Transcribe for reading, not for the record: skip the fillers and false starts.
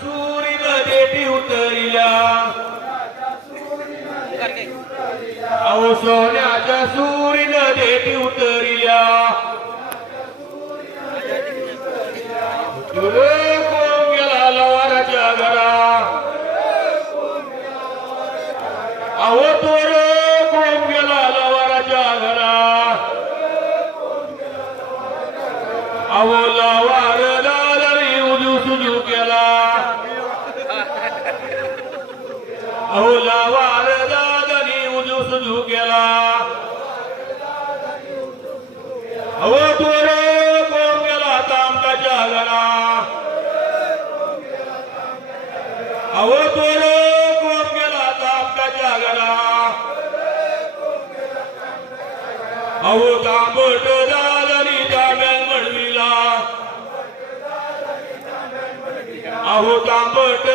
सुरीन देठी उतरिल्या अहो सोन्याच्या सुरीन देठी उतरिल्या कोण गेला लवाराच्या घरा अहो तोर कोण गेला लवाराच्या घरा अहो लवार दादरी उजू सुजू केला अहो लवार दादरी उजू सुजू केला अहो तोर कोण गेला तामकाच्या घरा अहो तोर कोण गेला तामकाच्या घरा अहो तांबट दादरी तांब्यान मडविला अहो तांबट